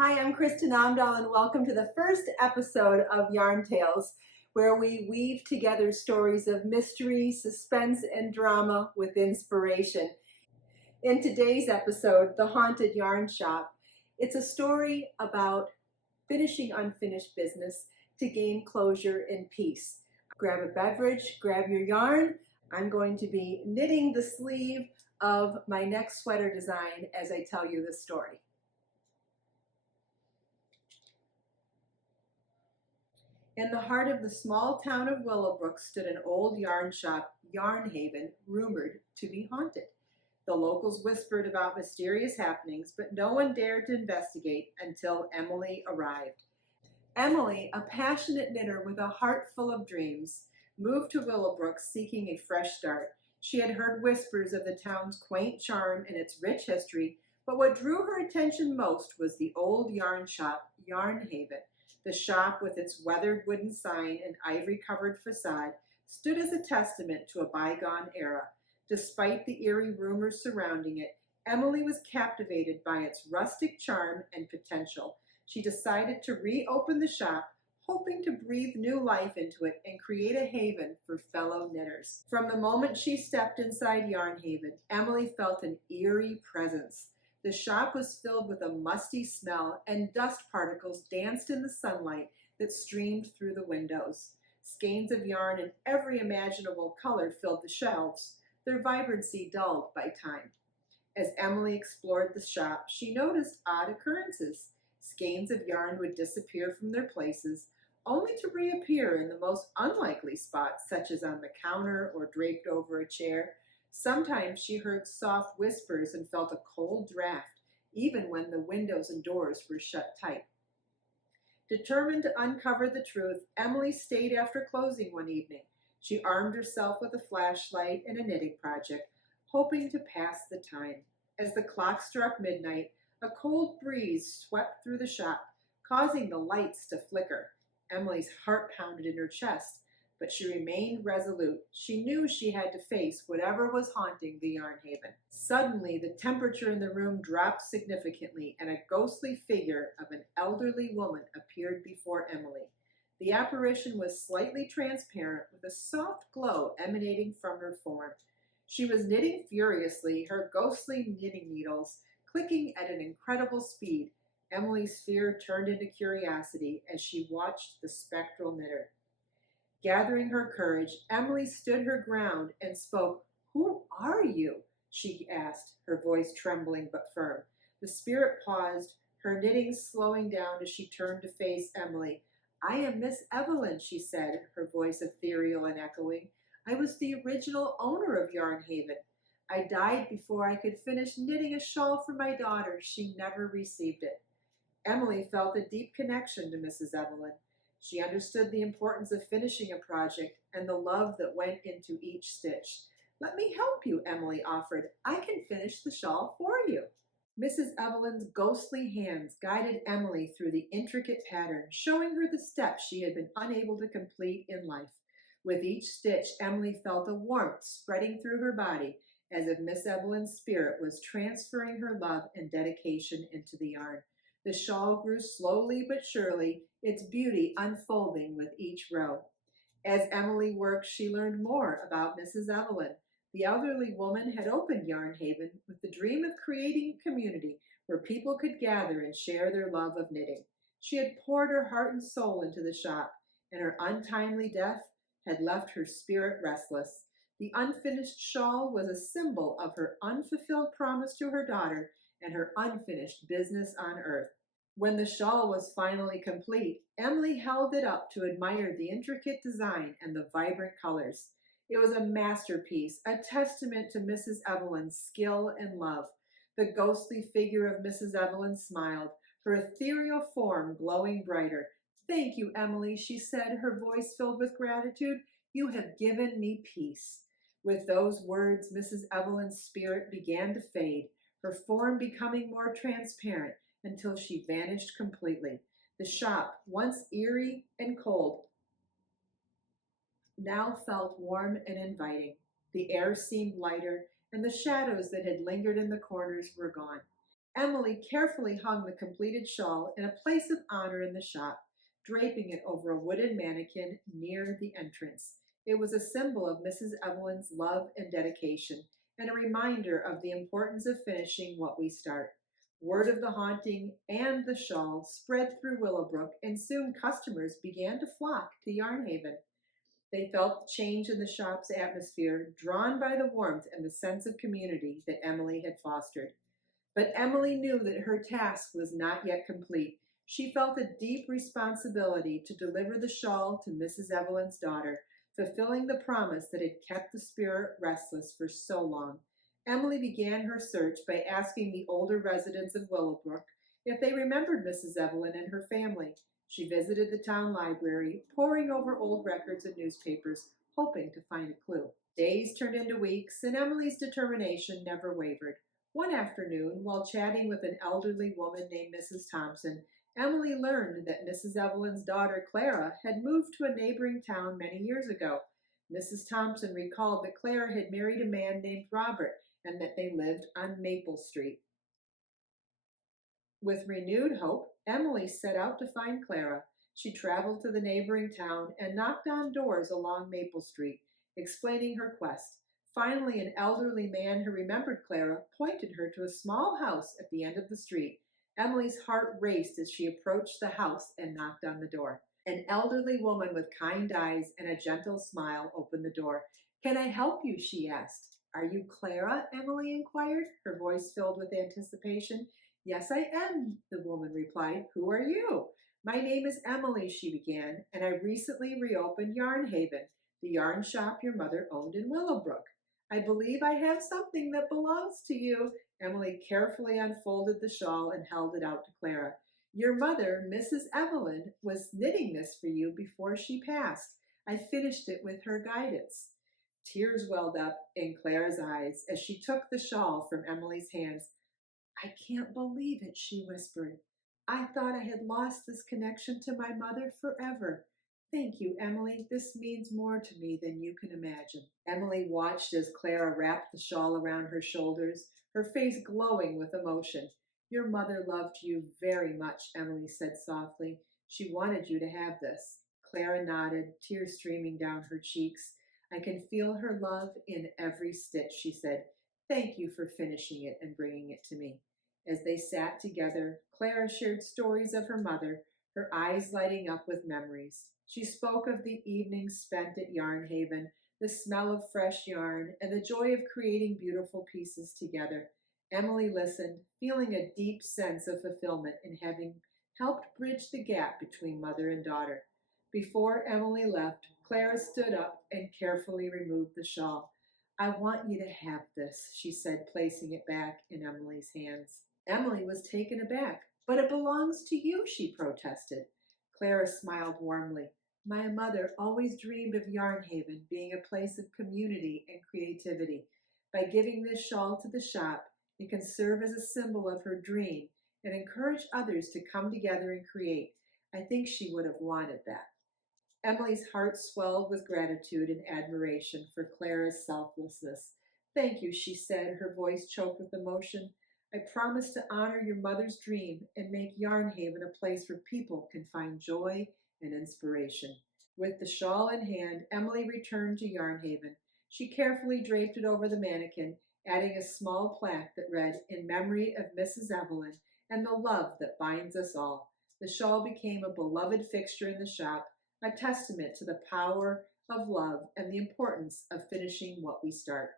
Hi, I'm Kristin Omdahl, and welcome to the first episode of Yarn Tales, where we weave together stories of mystery, suspense, and drama with inspiration. In today's episode, The Haunted Yarn Shop, it's a story about finishing unfinished business to gain closure and peace. Grab a beverage, grab your yarn. I'm going to be knitting the sleeve of my next sweater design as I tell you this story. In the heart of the small town of Willowbrook stood an old yarn shop, Yarn Haven, rumored to be haunted. The locals whispered about mysterious happenings, but no one dared to investigate until Emily arrived. Emily, a passionate knitter with a heart full of dreams, moved to Willowbrook seeking a fresh start. She had heard whispers of the town's quaint charm and its rich history, but what drew her attention most was the old yarn shop, Yarn Haven. The shop, with its weathered wooden sign and ivory-covered facade, stood as a testament to a bygone era. Despite the eerie rumors surrounding it, Emily was captivated by its rustic charm and potential. She decided to reopen the shop, hoping to breathe new life into it and create a haven for fellow knitters. From the moment she stepped inside Yarn Haven, Emily felt an eerie presence. The shop was filled with a musty smell, and dust particles danced in the sunlight that streamed through the windows. Skeins of yarn in every imaginable color filled the shelves, their vibrancy dulled by time. As Emily explored the shop, she noticed odd occurrences. Skeins of yarn would disappear from their places, only to reappear in the most unlikely spots, such as on the counter or draped over a chair. Sometimes she heard soft whispers and felt a cold draft, even when the windows and doors were shut tight. Determined to uncover the truth, Emily stayed after closing one evening. She armed herself with a flashlight and a knitting project, hoping to pass the time. As the clock struck midnight, a cold breeze swept through the shop, causing the lights to flicker. Emily's heart pounded in her chest, but she remained resolute. She knew she had to face whatever was haunting the Yarn Haven. Suddenly, the temperature in the room dropped significantly, and a ghostly figure of an elderly woman appeared before Emily. The apparition was slightly transparent, with a soft glow emanating from her form. She was knitting furiously, her ghostly knitting needles clicking at an incredible speed. Emily's fear turned into curiosity as she watched the spectral knitter. Gathering her courage, Emily stood her ground and spoke. "Who are you?" she asked, her voice trembling but firm. The spirit paused, her knitting slowing down as she turned to face Emily. "I am Miss Evelyn," she said, her voice ethereal and echoing. "I was the original owner of Yarn Haven. I died before I could finish knitting a shawl for my daughter. She never received it." Emily felt a deep connection to Mrs. Evelyn. She understood the importance of finishing a project and the love that went into each stitch. "Let me help you," Emily offered. "I can finish the shawl for you." Mrs. Evelyn's ghostly hands guided Emily through the intricate pattern, showing her the steps she had been unable to complete in life. With each stitch, Emily felt a warmth spreading through her body, as if Miss Evelyn's spirit was transferring her love and dedication into the yarn. The shawl grew slowly but surely, its beauty unfolding with each row. As Emily worked, she learned more about Mrs. Evelyn. The elderly woman had opened Yarn Haven with the dream of creating a community where people could gather and share their love of knitting. She had poured her heart and soul into the shop, and her untimely death had left her spirit restless. The unfinished shawl was a symbol of her unfulfilled promise to her daughter and her unfinished business on earth. When the shawl was finally complete, Emily held it up to admire the intricate design and the vibrant colors. It was a masterpiece, a testament to Mrs. Evelyn's skill and love. The ghostly figure of Mrs. Evelyn smiled, her ethereal form glowing brighter. "Thank you, Emily," she said, her voice filled with gratitude. "You have given me peace." With those words, Mrs. Evelyn's spirit began to fade, her form becoming more transparent until she vanished completely. The shop, once eerie and cold, now felt warm and inviting. The air seemed lighter, and the shadows that had lingered in the corners were gone. Emily carefully hung the completed shawl in a place of honor in the shop, draping it over a wooden mannequin near the entrance. It was a symbol of Mrs. Evelyn's love and dedication, and a reminder of the importance of finishing what we start. Word of the haunting and the shawl spread through Willowbrook, and soon customers began to flock to Yarnhaven. They felt the change in the shop's atmosphere, drawn by the warmth and the sense of community that Emily had fostered. But Emily knew that her task was not yet complete. She felt a deep responsibility to deliver the shawl to Mrs. Evelyn's daughter, fulfilling the promise that had kept the spirit restless for so long. Emily began her search by asking the older residents of Willowbrook if they remembered Mrs. Evelyn and her family. She visited the town library, poring over old records and newspapers, hoping to find a clue. Days turned into weeks, and Emily's determination never wavered. One afternoon, while chatting with an elderly woman named Mrs. Thompson, Emily learned that Mrs. Evelyn's daughter Clara had moved to a neighboring town many years ago. Mrs. Thompson recalled that Clara had married a man named Robert and that they lived on Maple Street. With renewed hope, Emily set out to find Clara. She traveled to the neighboring town and knocked on doors along Maple Street, explaining her quest. Finally, an elderly man who remembered Clara pointed her to a small house at the end of the street. Emily's heart raced as she approached the house and knocked on the door. An elderly woman with kind eyes and a gentle smile opened the door. "Can I help you?" she asked. "Are you Clara?" Emily inquired, her voice filled with anticipation. "Yes, I am," the woman replied. "Who are you?" "My name is Emily," she began, "and I recently reopened Yarnhaven, the yarn shop your mother owned in Willowbrook. I believe I have something that belongs to you." Emily carefully unfolded the shawl and held it out to Clara. "Your mother, Mrs. Evelyn, was knitting this for you before she passed. I finished it with her guidance." Tears welled up in Clara's eyes as she took the shawl from Emily's hands. "I can't believe it," she whispered. "I thought I had lost this connection to my mother forever. Thank you, Emily. This means more to me than you can imagine." Emily watched as Clara wrapped the shawl around her shoulders, her face glowing with emotion. "Your mother loved you very much," Emily said softly. "She wanted you to have this." Clara nodded, tears streaming down her cheeks. "I can feel her love in every stitch," she said. "Thank you for finishing it and bringing it to me." As they sat together, Clara shared stories of her mother, her eyes lighting up with memories. She spoke of the evenings spent at Yarnhaven, the smell of fresh yarn, and the joy of creating beautiful pieces together. Emily listened, feeling a deep sense of fulfillment in having helped bridge the gap between mother and daughter. Before Emily left, Clara stood up and carefully removed the shawl. "I want you to have this," she said, placing it back in Emily's hands. Emily was taken aback. "But it belongs to you," she protested. Clara smiled warmly. "My mother always dreamed of Yarnhaven being a place of community and creativity. By giving this shawl to the shop, it can serve as a symbol of her dream and encourage others to come together and create. I think she would have wanted that." Emily's heart swelled with gratitude and admiration for Clara's selflessness. "Thank you," she said, her voice choked with emotion. "I promise to honor your mother's dream and make Yarnhaven a place where people can find joy and inspiration." With the shawl in hand, Emily returned to Yarnhaven. She carefully draped it over the mannequin, adding a small plaque that read, "In memory of Mrs. Evelyn and the love that binds us all." The shawl became a beloved fixture in the shop, a testament to the power of love and the importance of finishing what we start.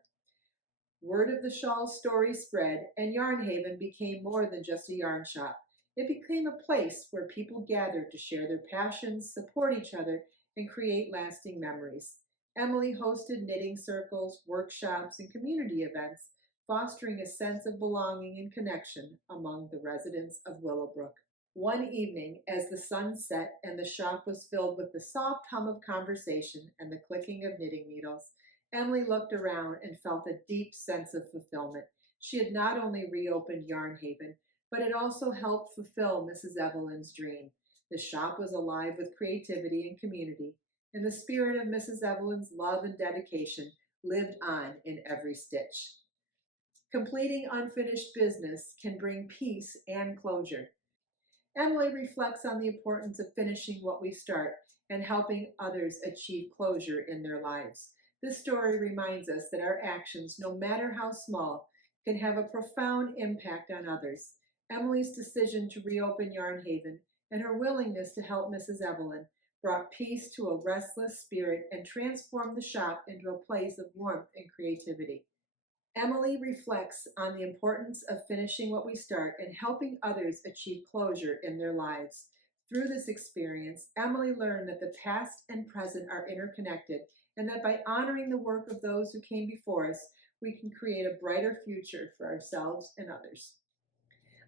Word of the shawl story spread, and Yarnhaven became more than just a yarn shop. It became a place where people gathered to share their passions, support each other, and create lasting memories. Emily hosted knitting circles, workshops, and community events, fostering a sense of belonging and connection among the residents of Willowbrook. One evening, as the sun set and the shop was filled with the soft hum of conversation and the clicking of knitting needles, Emily looked around and felt a deep sense of fulfillment. She had not only reopened Yarnhaven, but had also helped fulfill Mrs. Evelyn's dream. The shop was alive with creativity and community, and the spirit of Mrs. Evelyn's love and dedication lived on in every stitch. Completing unfinished business can bring peace and closure. Emily reflects on the importance of finishing what we start and helping others achieve closure in their lives. This story reminds us that our actions, no matter how small, can have a profound impact on others. Emily's decision to reopen Yarn Haven and her willingness to help Mrs. Evelyn brought peace to a restless spirit and transformed the shop into a place of warmth and creativity. Emily reflects on the importance of finishing what we start and helping others achieve closure in their lives. Through this experience, Emily learned that the past and present are interconnected and that by honoring the work of those who came before us, we can create a brighter future for ourselves and others.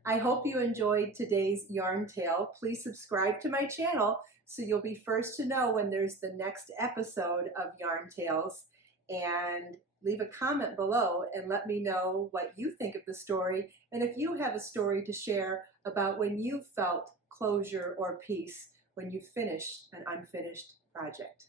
I hope you enjoyed today's yarn tale. Please subscribe to my channel so you'll be first to know when there's the next episode of Yarn Tales. And leave a comment below and let me know what you think of the story and if you have a story to share about when you felt closure or peace when you finished an unfinished project.